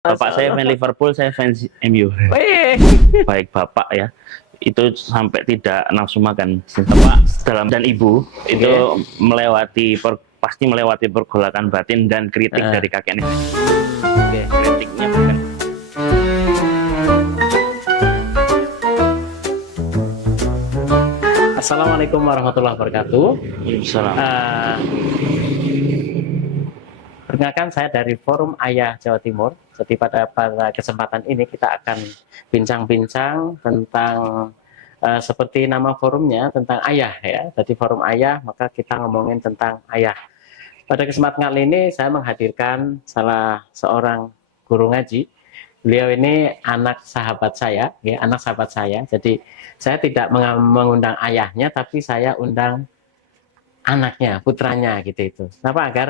Bapak saya Masyaallah. fans Liverpool, saya fans MU. Wih. Baik bapak ya, itu sampai tidak nafsu makan. Bapak dalam dan ibu itu Nggih. pasti melewati pergolakan batin dan kritik dari kakek nenek. Nggih. Kritiknya bukan. Assalamualaikum warahmatullahi wabarakatuh. Salam. Perkenalkan, saya dari Forum Ayah Jawa Timur. Jadi pada kesempatan ini kita akan bincang-bincang tentang seperti nama forumnya, tentang ayah ya. Jadi Forum Ayah, maka kita ngomongin tentang ayah. Pada kesempatan kali ini saya menghadirkan salah seorang guru ngaji. Beliau ini anak sahabat saya, ya, anak sahabat saya. Jadi saya tidak mengundang ayahnya, tapi saya undang anaknya, putranya gitu itu. Kenapa? Agar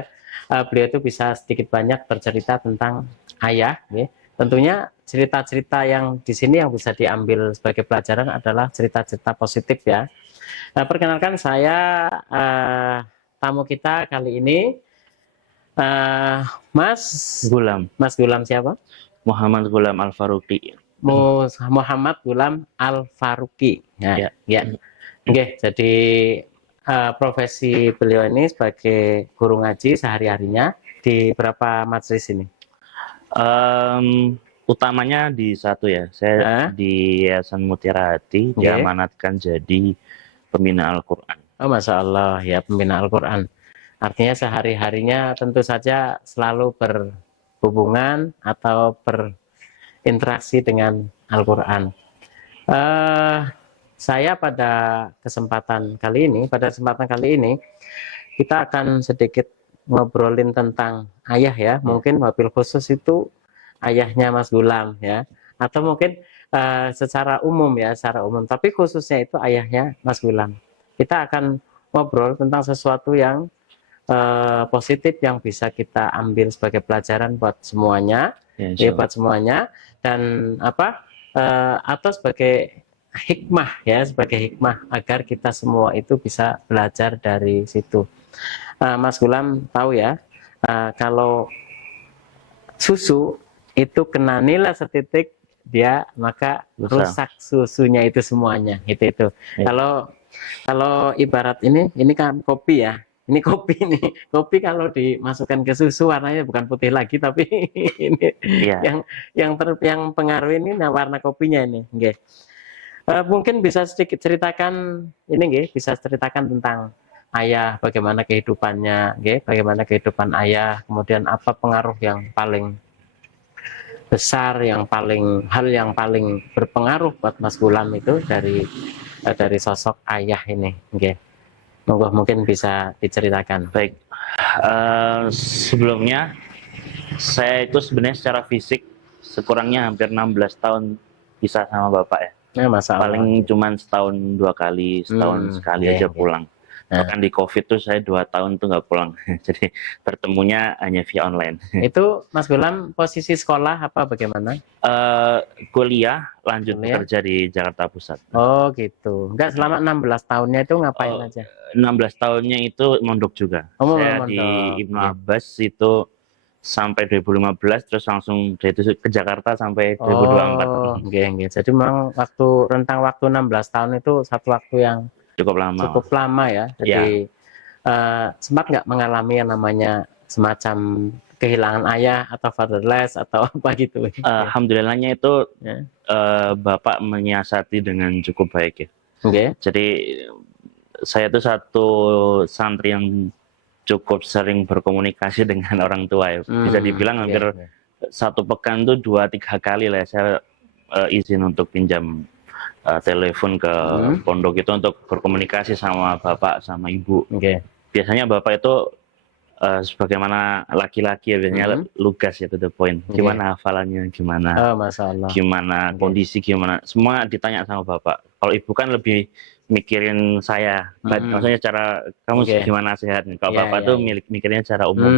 beliau itu bisa sedikit banyak bercerita tentang ayah. Ya. Tentunya cerita-cerita yang di sini yang bisa diambil sebagai pelajaran adalah cerita-cerita positif ya. Nah, perkenalkan saya tamu kita kali ini Mas Gulam. Mas Gulam siapa? Muhammad Gulam Al-Faruqi. Muhammad Gulam Al-Faruqi. Ya. Ya. Oke, jadi profesi beliau ini sebagai guru ngaji sehari-harinya di berapa majelis ini? Utamanya di satu ya, saya di Yayasan Mutiara Hati diamanatkan jadi pembina Al-Quran. Oh, Masya Allah ya, pembina Al-Quran. Artinya sehari-harinya tentu saja selalu berhubungan atau berinteraksi dengan Al-Quran. Saya pada kesempatan kali ini kita akan sedikit ngobrolin tentang ayah ya. Mungkin wabil khusus itu ayahnya Mas Gulam ya, atau mungkin secara umum ya, secara umum. Tapi khususnya itu ayahnya Mas Gulam. Kita akan ngobrol tentang sesuatu yang positif yang bisa kita ambil sebagai pelajaran buat semuanya, ya buat semuanya, dan atau sebagai hikmah ya, sebagai hikmah agar kita semua itu bisa belajar dari situ. Mas Gulam tahu ya, kalau susu itu kena nilai setitik dia maka rusak susunya itu semuanya itu. Ya. Kalau ibarat ini kan kopi ya. Ini kopi nih. Kopi kalau dimasukkan ke susu warnanya bukan putih lagi tapi ini yang pengaruh ini warna kopinya ini. Okay. Mungkin bisa sedikit ceritakan ini bisa ceritakan tentang ayah, bagaimana kehidupannya, bagaimana kehidupan ayah, kemudian apa pengaruh yang paling besar, hal yang paling berpengaruh buat Mas Gulam itu dari sosok ayah ini. Mungkin bisa diceritakan. Baik, sebelumnya saya itu sebenarnya secara fisik sekurangnya hampir 16 tahun pisah sama bapak ya. Paling cuman setahun 2 kali, setahun sekali aja pulang. Bahkan di COVID tuh saya 2 tahun tuh nggak pulang. Jadi bertemunya hanya via online. Itu Mas Gulam posisi sekolah apa bagaimana? Kuliah, lanjut bekerja di Jakarta Pusat. Oh gitu. Enggak, selama 16 tahunnya itu ngapain aja? 16 tahunnya itu mondok juga. Saya di Ibnu Abbas itu sampai 2015, terus langsung dari itu ke Jakarta sampai 2024. Jadi memang rentang waktu 16 tahun itu satu waktu yang cukup lama ya. Jadi sempat nggak mengalami yang namanya semacam kehilangan ayah atau fatherless atau apa gitu? Alhamdulillahnya itu bapak menyiasati dengan cukup baik ya. Jadi saya itu satu santri yang cukup sering berkomunikasi dengan orang tua ya. Bisa dibilang hampir satu pekan tuh 2-3 kali lah saya izin untuk pinjam telepon ke pondok itu untuk berkomunikasi sama bapak sama ibu. Biasanya bapak itu sebagaimana laki-laki ya, biasanya lugas ya, to the point. Gimana hafalannya, gimana gimana kondisi, gimana, semua ditanya sama bapak. Kalau ibu kan lebih mikirin saya, maksudnya cara kamu gimana sehat. Kalau bapak tuh mikirnya secara umum.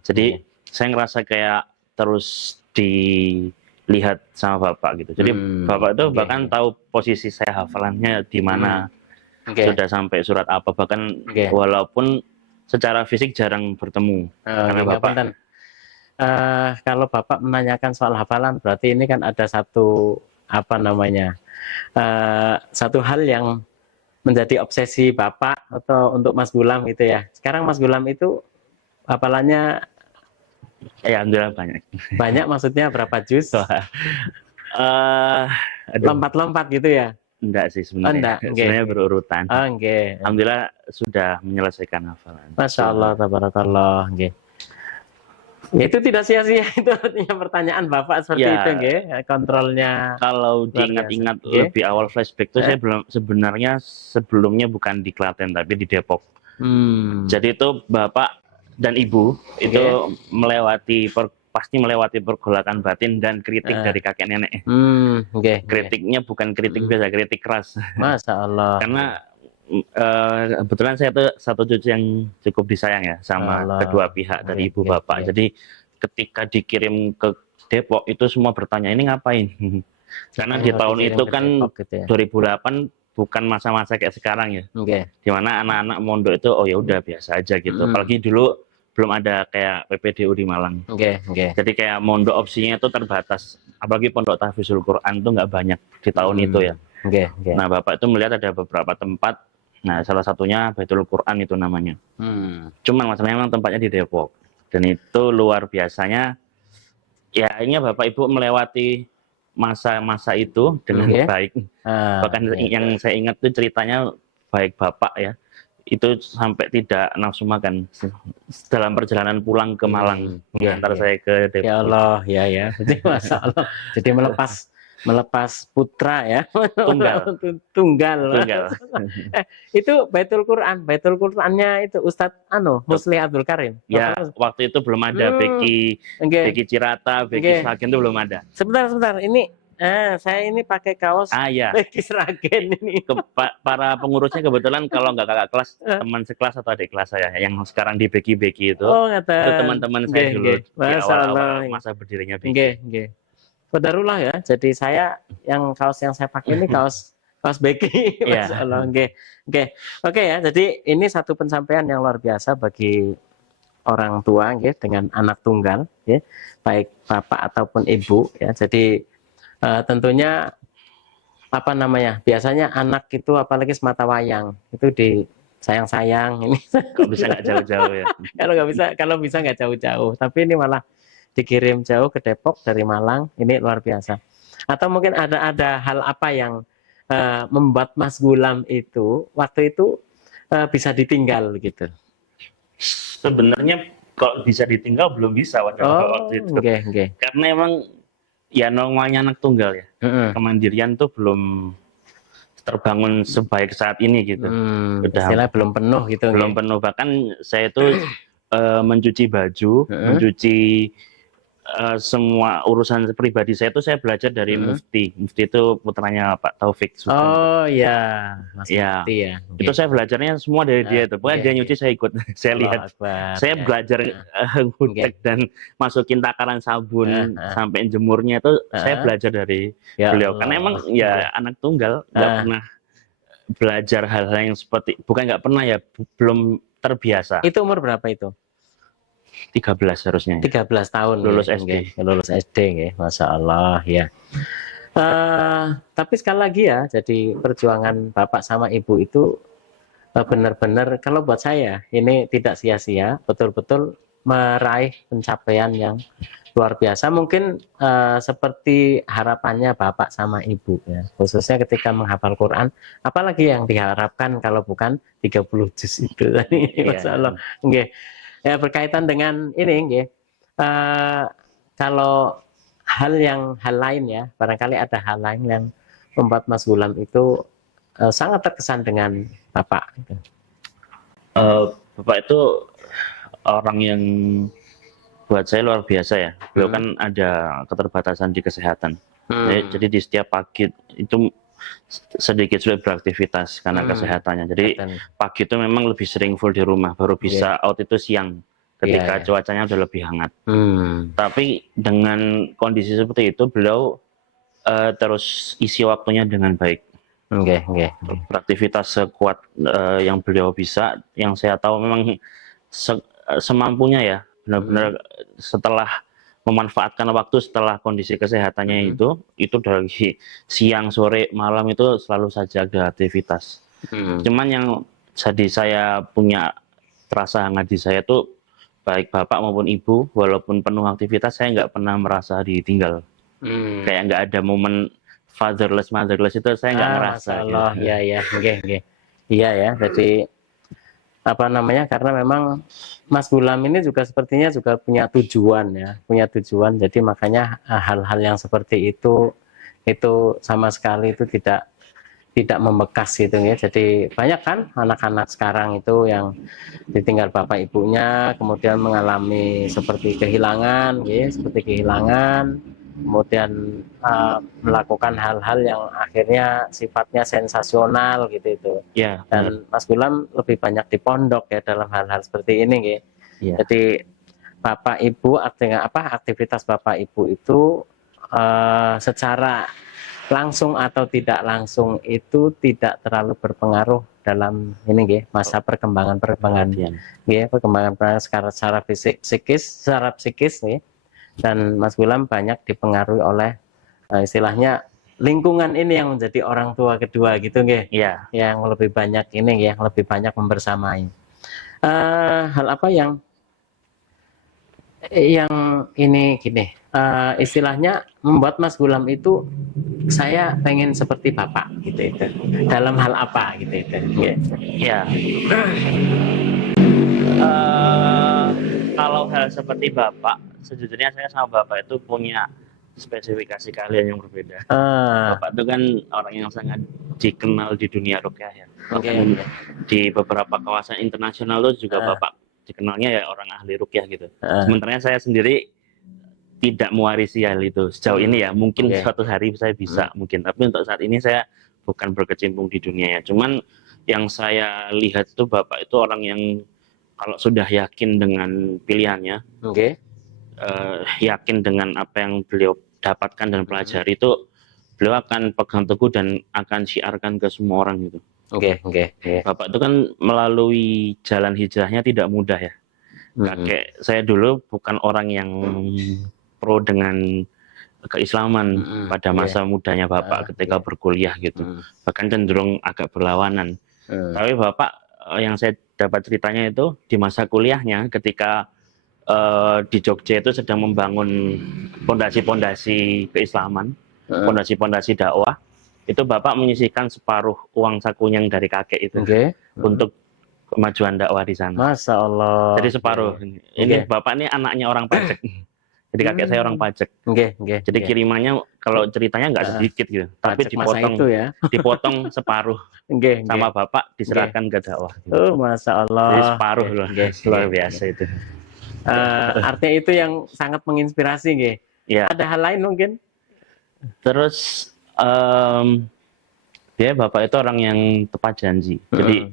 Jadi saya ngerasa kayak terus dilihat sama bapak gitu. Jadi bapak tuh bahkan tahu posisi saya hafalannya di mana, sudah sampai surat apa, bahkan walaupun secara fisik jarang bertemu. Karena bapak kalau Bapak menanyakan soal hafalan, berarti ini kan ada satu apa namanya, satu hal yang menjadi obsesi Bapak atau untuk Mas Gulam gitu ya. Sekarang Mas Gulam itu hafalannya Ya, alhamdulillah banyak. banyak, maksudnya berapa juz? Eh, aduh, Lompat-lompat gitu ya? enggak sih sebenarnya. enggak, oke. Sebenarnya berurutan. Oh, nggih. Alhamdulillah sudah menyelesaikan hafalan. Masya Allah, tabarakallah, nggih. Itu tidak sia-sia itu artinya pertanyaan Bapak seperti Ya. itu, nggih. Kontrolnya. Kalau Luar diingat-ingat biasa. Oke. lebih awal flashback tuh saya belum sebenarnya sebelumnya bukan di Klaten tapi di Depok. Jadi itu Bapak dan Ibu itu pasti melewati pergolakan batin dan kritik dari kakek nenek. Nggih. Kritiknya bukan kritik biasa, kritik keras. Masya Allah. Karena kebetulan saya tuh satu cucu yang cukup disayang ya sama Allah. kedua pihak dari ibu Oke, bapak. oke. Jadi ketika dikirim ke Depok itu semua bertanya ini ngapain? Karena di tahun Dikirim itu ke kan Depok gitu ya. 2008 bukan masa-masa kayak sekarang ya. Nggih. Dimana anak-anak mondok itu oh ya udah biasa aja gitu. Apalagi dulu belum ada kayak PPDU di Malang. Nggih, nggih. Jadi kayak mondok opsinya itu terbatas. Apalagi pondok tahfidzul Quran itu nggak banyak di tahun itu ya. Nggih, nggih. Nah, Bapak itu melihat ada beberapa tempat. Nah, salah satunya Baitul Quran itu namanya. Cuman masalahnya memang tempatnya di Depok. Dan itu luar biasanya. Ya, akhirnya Bapak Ibu melewati masa-masa itu dengan Oke. baik. Bahkan Oke. yang saya ingat itu ceritanya baik Bapak ya. Itu sampai tidak nafsu makan dalam perjalanan pulang ke Malang. Iya, Antar iya. saya ke Depok. Ya Allah, ya ya. Jadi Masya Allah. Jadi melepas putra ya. Tunggal. Tunggal. Tunggal. Itu Baitul Quran. Baitul Qurannya itu Ustadz Musli Abdul Karim. Ya, waktu itu belum ada Beki Nggih. Beki Cirata, Beki Oke. Sragen itu belum ada. Sebentar. Ini saya ini pakai kaos Ya. Beki Sragen ini. Para pengurusnya kebetulan kalau nggak kakak kelas, teman sekelas atau adik kelas saya yang sekarang di Beki itu. Oh, ngaten. Itu teman-teman saya Nggih, dulu nggih. di Masya awal-awal Allah. masa berdirinya Beki. Nggih. Qadarullah ya. Jadi saya kaos yang saya pakai ini kaos Beki. Iya. Masya Allah. Nggih. Oke ya. Jadi ini satu pencapaian yang luar biasa bagi orang tua nggih dengan anak tunggal nggih, baik bapak ataupun ibu ya. Jadi tentunya apa namanya? Biasanya anak itu apalagi semata wayang itu di sayang-sayang ini. Kok bisa nggak jauh-jauh ya? Kalau bisa nggak jauh-jauh. Tapi ini malah dikirim jauh ke Depok dari Malang, ini luar biasa. Atau mungkin ada hal apa yang membuat Mas Gulam itu waktu itu bisa ditinggal gitu? Sebenarnya kalau bisa ditinggal belum bisa waktu itu. Nggih. Karena emang ya normalnya anak tunggal ya. Kemandirian tuh belum terbangun sebaik saat ini gitu. Istilahnya belum penuh gitu. Belum penuh. Bahkan saya tuh mencuci baju, mencuci semua urusan pribadi saya itu saya belajar dari Mufti. Mufti itu putranya Pak Taufik Sultan. Oh iya, Mas Ya. Mufti ya. Itu saya belajarnya semua dari dia itu. Pokoknya dia nyuci saya ikut, saya lihat. Saya belajar ngudek dan masukin takaran sabun sampai jemurnya itu saya belajar dari beliau. Karena emang ya anak tunggal nggak pernah belajar hal-hal yang seperti, bukan nggak pernah ya, belum terbiasa. Itu umur berapa itu? 13 harusnya. 13 tahun. Lulus ya, SD. Lulus SD ya, Masya Allah ya. Tapi sekali lagi ya, jadi perjuangan bapak sama ibu itu benar-benar kalau buat saya ini tidak sia-sia, betul-betul meraih pencapaian yang luar biasa. Mungkin seperti harapannya bapak sama ibu ya, khususnya ketika menghafal Quran. Apalagi yang diharapkan kalau bukan 30 juz itu tadi. Masya Allah. Nggih. Ya, berkaitan dengan ini nggih. Kalau hal lain ya, barangkali ada hal lain yang membuat Mas Gulam itu sangat terkesan dengan Bapak. Bapak itu orang yang buat saya luar biasa ya. Beliau kan ada keterbatasan di kesehatan. Jadi di setiap pagi itu sedikit sulit beraktivitas karena kesehatannya. Jadi pagi itu memang lebih sering full di rumah, baru bisa out itu siang ketika cuacanya udah lebih hangat. Tapi dengan kondisi seperti itu beliau terus isi waktunya dengan baik. Beraktivitas sekuat yang beliau bisa, yang saya tahu memang semampunya ya. Benar-benar setelah memanfaatkan waktu setelah kondisi kesehatannya itu dari siang, sore, malam itu selalu saja ada aktivitas. Cuman yang jadi saya punya terasa hangat di saya tuh baik bapak maupun ibu, walaupun penuh aktivitas, saya nggak pernah merasa ditinggal. Kayak nggak ada momen fatherless, motherless itu saya nggak ngerasa. Masya Allah, gitu. ya, iya ya. Jadi apa namanya? Karena memang Mas Gulam ini juga sepertinya juga punya tujuan ya, punya tujuan. Jadi makanya hal-hal yang seperti itu sama sekali itu tidak membekas gitu ya. Jadi banyak kan anak-anak sekarang itu yang ditinggal bapak ibunya, kemudian mengalami seperti kehilangan, ya, kemudian melakukan hal-hal yang akhirnya sifatnya sensasional gitu itu. Ya, Dan Mas Gulam lebih banyak di pondok ya dalam hal-hal seperti ini, ya. ya. Jadi bapak ibu artinya apa? Aktivitas bapak ibu itu secara langsung atau tidak langsung itu tidak terlalu berpengaruh dalam ini, masa perkembangan secara psikis, nih. Dan Mas Gulam banyak dipengaruhi oleh istilahnya lingkungan ini yang menjadi orang tua kedua gitu, Ya. yang lebih banyak ini, yang lebih banyak membersamai. Hal apa yang ini gini, istilahnya membuat Mas Gulam itu saya pengen seperti bapak gitu itu. Dalam hal apa gitu itu? Ya. Kalau hal seperti bapak, sejujurnya saya sama bapak itu punya spesifikasi keahlian yang berbeda. Bapak itu kan orang yang sangat dikenal di dunia ruqyah ya. Di beberapa kawasan internasional itu juga bapak dikenalnya ya orang ahli ruqyah gitu. Sementara saya sendiri tidak mewarisi hal itu sejauh ini ya. Mungkin suatu hari saya bisa mungkin, tapi untuk saat ini saya bukan berkecimpung di dunia ya. Cuman yang saya lihat itu bapak itu orang yang kalau sudah yakin dengan pilihannya, yakin dengan apa yang beliau dapatkan dan pelajari itu, beliau akan pegang teguh dan akan syiarkan ke semua orang gitu. Bapak itu kan melalui jalan hijrahnya tidak mudah ya. Kakek saya dulu bukan orang yang pro dengan keislaman pada masa mudanya bapak ketika berkuliah gitu. Bahkan cenderung agak berlawanan. Tapi bapak yang saya dapat ceritanya itu di masa kuliahnya ketika di Jogja itu sedang membangun pondasi-pondasi keislaman, pondasi-pondasi dakwah, itu bapak menyisihkan separuh uang sakunya yang dari kakek itu untuk kemajuan dakwah di sana. Masya Allah. Jadi separuh. Ini bapak ini anaknya orang pajak. Jadi kakek saya orang pajak. Jadi kirimannya kalau ceritanya nggak sedikit gitu, tapi dipotong, dipotong separuh sama bapak diserahkan ke dakwah. Oh, Masya Allah. Jadi separuh loh, luar biasa itu. Artinya itu yang sangat menginspirasi, Ya. Ada hal lain mungkin? Terus dia bapak itu orang yang tepat janji. Jadi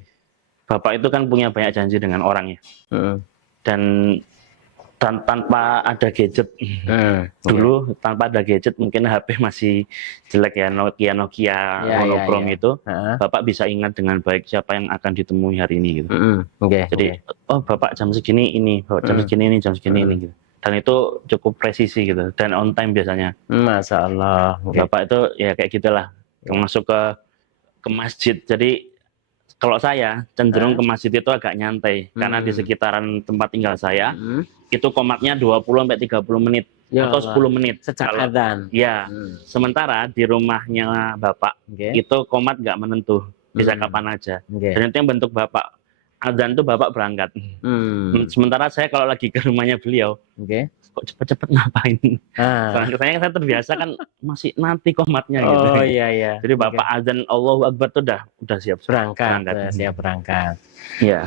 bapak itu kan punya banyak janji dengan orang ya. Dan tanpa ada gadget. Dulu tanpa ada gadget mungkin HP masih jelek ya, Nokia monokrom itu. Bapak bisa ingat dengan baik siapa yang akan ditemui hari ini gitu. Jadi oh bapak jam segini ini, bapak jam segini ini, jam segini ini gitu. Dan itu cukup presisi gitu dan on time biasanya. Masya Allah. Bapak itu ya kayak gitulah, masuk ke masjid. Jadi kalau saya cenderung ke masjid itu agak nyantai karena di sekitaran tempat tinggal saya itu komatnya 20-30 menit atau 10 menit sejak adzan. Ya. Sementara di rumahnya bapak itu komat nggak menentu, bisa kapan aja. Dan itu yang bentuk bapak. Adzan tuh bapak berangkat. Sementara saya kalau lagi ke rumahnya beliau, kok cepet-cepet ngapain? Saya terbiasa kan masih nanti komatnya gitu. Oh iya. Jadi bapak adzan Allahu Akbar tuh udah siap berangkat. Siap berangkat. Iya.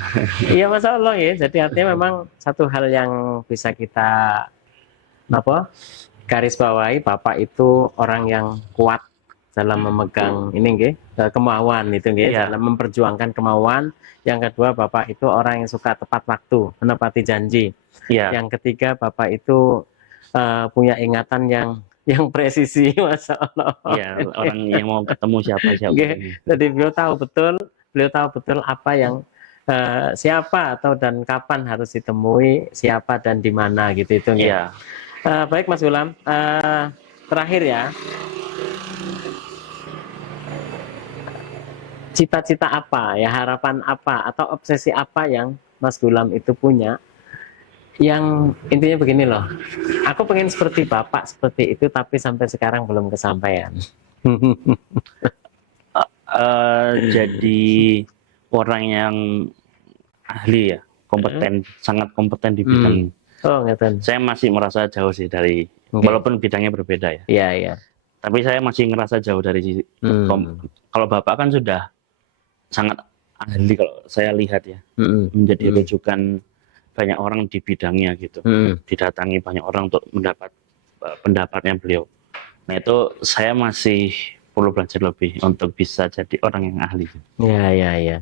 Iya Masya Allah ya. Jadi artinya memang satu hal yang bisa kita garis bawahi, bapak itu orang yang kuat dalam memegang ini kemauan itu dalam memperjuangkan kemauan. Yang kedua, bapak itu orang yang suka tepat waktu, menepati janji. Yang ketiga, bapak itu punya ingatan yang presisi, Masya Allah. Orang yang mau ketemu siapa. Jadi beliau tahu betul apa yang siapa dan kapan harus ditemui, siapa dan di mana gitu itu. Baik Mas Gulam, terakhir ya, cita-cita apa ya, harapan apa atau obsesi apa yang Mas Gulam itu punya, yang intinya begini loh, aku pengen seperti Bapak seperti itu tapi sampai sekarang belum kesampaian. Jadi orang yang ahli ya, kompeten, sangat kompeten di bidang ini. Oh ngeten. Saya masih merasa jauh sih dari, Oke. walaupun bidangnya berbeda ya. Iya iya. Tapi saya masih ngerasa jauh dari sisi. Kalau Bapak kan sudah sangat ahli kalau saya lihat ya, menjadi rujukan banyak orang di bidangnya gitu. Didatangi banyak orang untuk mendapat pendapatnya beliau. Nah itu saya masih perlu belajar lebih untuk bisa jadi orang yang ahli. Iya iya iya.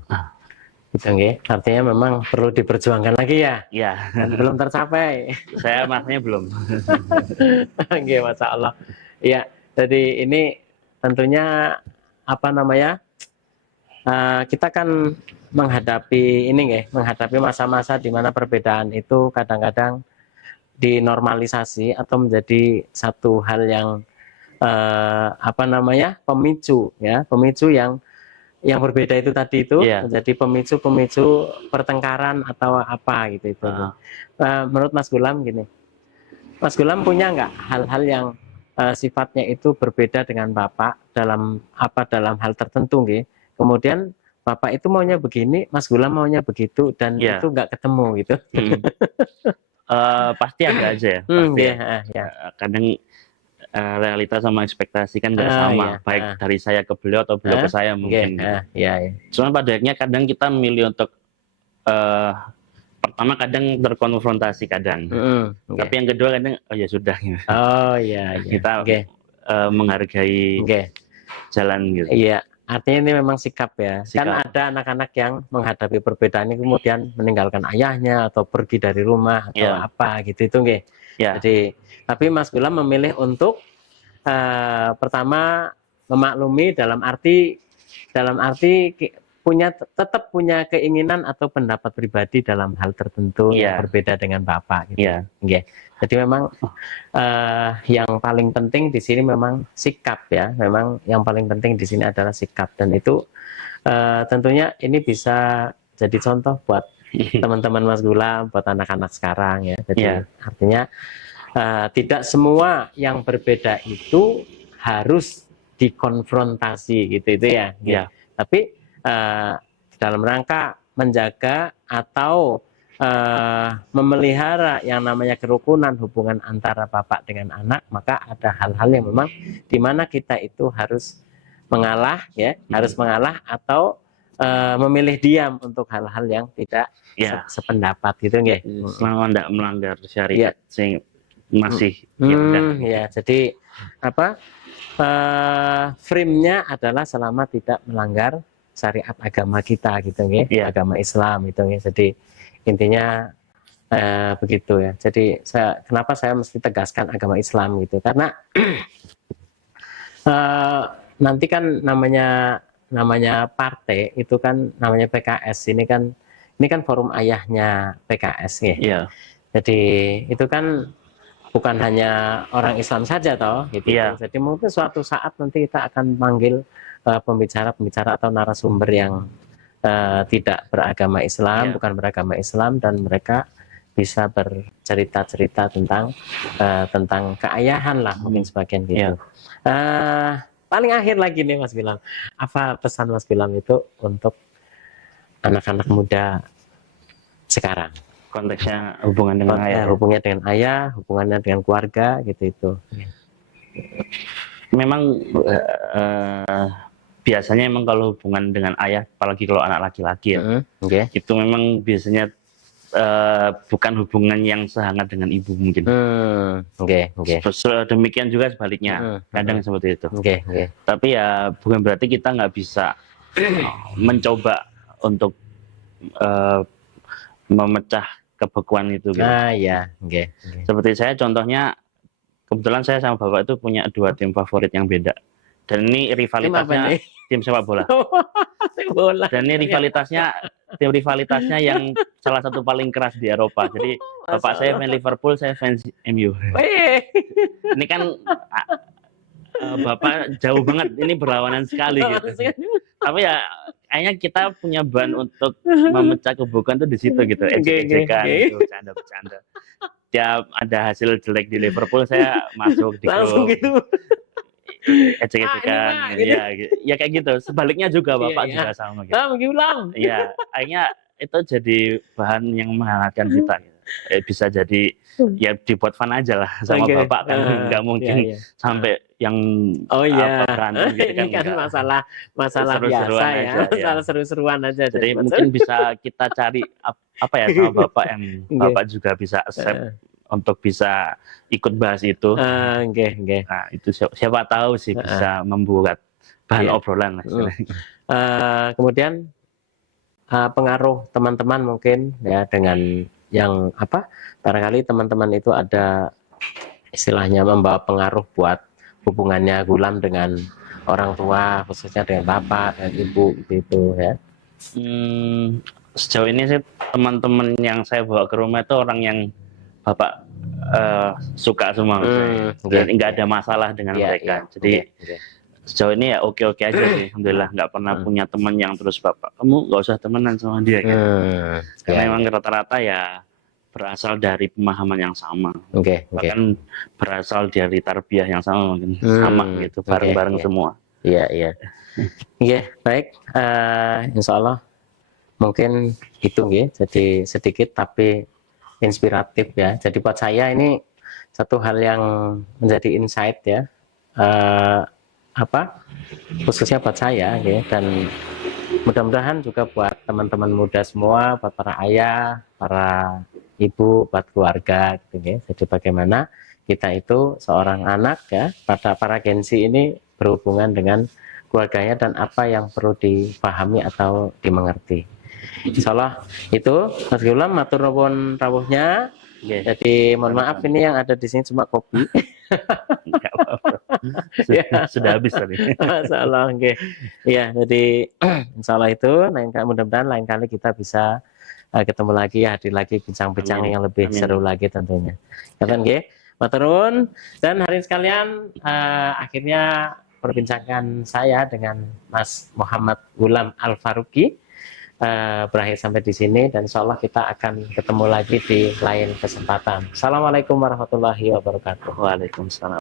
Gitu nggih. Artinya memang perlu diperjuangkan lagi ya. Ya, Dan belum tercapai. saya masnya belum. Oke, Masya Allah. Iya, jadi ini tentunya apa namanya? Kita kan menghadapi ini nggih, menghadapi masa-masa di mana perbedaan itu kadang-kadang dinormalisasi atau menjadi satu hal yang apa namanya? Pemicu ya, pemicu yang berbeda itu tadi itu menjadi pemicu pertengkaran atau apa gitu itu. Menurut Mas Gulam gini, Mas Gulam punya nggak hal-hal yang sifatnya itu berbeda dengan Bapak dalam hal tertentu gitu. Kemudian Bapak itu maunya begini, Mas Gulam maunya begitu dan itu nggak ketemu gitu. Pasti ada aja ya. Pasti ya. Kadang realitas sama ekspektasi kan nggak sama, baik dari saya ke beliau atau beliau ke saya mungkin. Cuma pada akhirnya kadang kita memilih untuk pertama kadang terkonfrontasi kadang, tapi yang kedua kadang oh ya sudah. Kita menghargai jalan gitu. Iya, artinya ini memang sikap ya. Kan ada anak-anak yang menghadapi perbedaan ini kemudian meninggalkan ayahnya atau pergi dari rumah atau apa gitu itu nggih. Jadi tapi Mas Gulam memilih untuk pertama memaklumi dalam arti tetap punya keinginan atau pendapat pribadi dalam hal tertentu yang berbeda dengan Bapak gitu. Jadi memang yang paling penting di sini memang sikap ya. Memang yang paling penting di sini adalah sikap, dan itu tentunya ini bisa jadi contoh buat teman-teman Mas Gulam, buat anak-anak sekarang ya. Jadi artinya tidak semua yang berbeda itu harus dikonfrontasi gitu itu ya. Tapi dalam rangka menjaga atau memelihara yang namanya kerukunan hubungan antara bapak dengan anak, maka ada hal-hal yang memang di mana kita itu harus mengalah ya, harus mengalah atau memilih diam untuk hal-hal yang tidak sependapat gitu nggih. Selama tidak melanggar syariat masih jadi apa frame-nya adalah selama tidak melanggar syariat agama kita gitu nggih, agama Islam itu nggih. Jadi intinya begitu ya. Jadi kenapa saya mesti tegaskan agama Islam gitu, karena nanti kan namanya partai itu kan namanya PKS, ini kan forum ayahnya PKS ya. Jadi itu kan bukan hanya orang Islam saja toh gitu. Jadi mungkin suatu saat nanti kita akan manggil pembicara-pembicara atau narasumber yang tidak beragama Islam, bukan beragama Islam, dan mereka bisa bercerita-cerita tentang keayahan lah mungkin sebagian gitu. Paling akhir lagi nih Mas Gulam, apa pesan Mas Gulam itu untuk anak-anak muda sekarang? Konteksnya hubungan dengan ayah. Hubungannya dengan ayah, hubungannya dengan keluarga gitu itu. Memang biasanya memang kalau hubungan dengan ayah, apalagi kalau anak laki-laki ya, itu memang biasanya bukan hubungan yang sehangat dengan ibu mungkin. Demikian juga sebaliknya, kadang seperti itu. Tapi ya bukan berarti kita nggak bisa mencoba untuk memecah kebekuan itu gitu. Seperti saya contohnya, kebetulan saya sama bapak itu punya dua tim favorit yang beda, Dan ini Tim apa rivalitasnya nih? tim sepak bola. Bola. Dan ini rivalitasnya yang salah satu paling keras di Eropa. Jadi bapak saya fans Liverpool, saya fans MU. Wih. Ini kan bapak jauh banget, ini berlawanan sekali gitu. Tapi ya kayaknya kita punya bahan untuk memecah kebukan tuh di situ gitu, ejek-ejekan, gitu, bercanda-bercanda. Tiap ada hasil jelek di Liverpool saya masuk di Langsung grup, gitu. ejek-ejekan, Gitu. ya kayak gitu. Sebaliknya juga bapak Iya. juga sama gitu. Gilang. Iya, akhirnya itu jadi bahan yang menghangatkan kita. Gitu. Bisa jadi ya dibuat fun aja lah sama Oke. bapak kan nggak mungkin Iya. sampai yang Oh iya, berantem gitu kan, ini kan enggak. masalah Seru-seruan biasa aja, ya, ya. masalah seru-seruan aja. Jadi mungkin bisa kita cari apa ya sama bapak yang bapak juga bisa accept untuk bisa ikut bahas itu. Oke. Nah itu siapa tahu sih bisa membuat bahan Iya. obrolan lah. Kemudian pengaruh teman-teman mungkin ya dengan yang barangkali teman-teman itu ada istilahnya membawa pengaruh buat hubungannya Gulam dengan orang tua, khususnya dengan bapak dan ibu gitu ya. Sejauh ini sih teman-teman yang saya bawa ke rumah itu orang yang bapak suka semua, dan nggak ada masalah dengan mereka. Jadi sejauh ini ya oke-oke aja sih, alhamdulillah nggak pernah punya teman yang terus bapak kamu nggak usah temenan sama dia gitu. Karena memang rata-rata ya berasal dari pemahaman yang sama, bahkan berasal dari tarbiyah yang sama, mungkin sama gitu, bareng-bareng semua. Iya. Baik, insya Allah mungkin itu jadi sedikit tapi inspiratif ya. Jadi buat saya ini satu hal yang menjadi insight ya, khususnya buat saya dan mudah-mudahan juga buat teman-teman muda semua, buat para ayah, para ibu, buat keluarga gitu ya. Jadi bagaimana kita itu seorang anak ya, pada para gensi ini berhubungan dengan keluarganya dan apa yang perlu dipahami atau dimengerti. Insyaallah itu Mas Gulam, matur nuwun rawuhnya. Jadi mohon maaf ini yang ada di sini cuma kopi. Enggak apa-apa. Sudah habis tadi. Masalah ya, jadi insyaallah itu mudah-mudahan lain kali kita bisa ketemu lagi, hadir lagi bincang-bincang yang lebih seru lagi tentunya. Kapan matur nuwun. Dan hari sekalian akhirnya perbincangan saya dengan Mas Muhammad Gulam Al-Faruqi berakhir sampai di sini, dan insyaallah kita akan ketemu lagi di lain kesempatan. Assalamualaikum warahmatullahi wabarakatuh. Waalaikumsalam.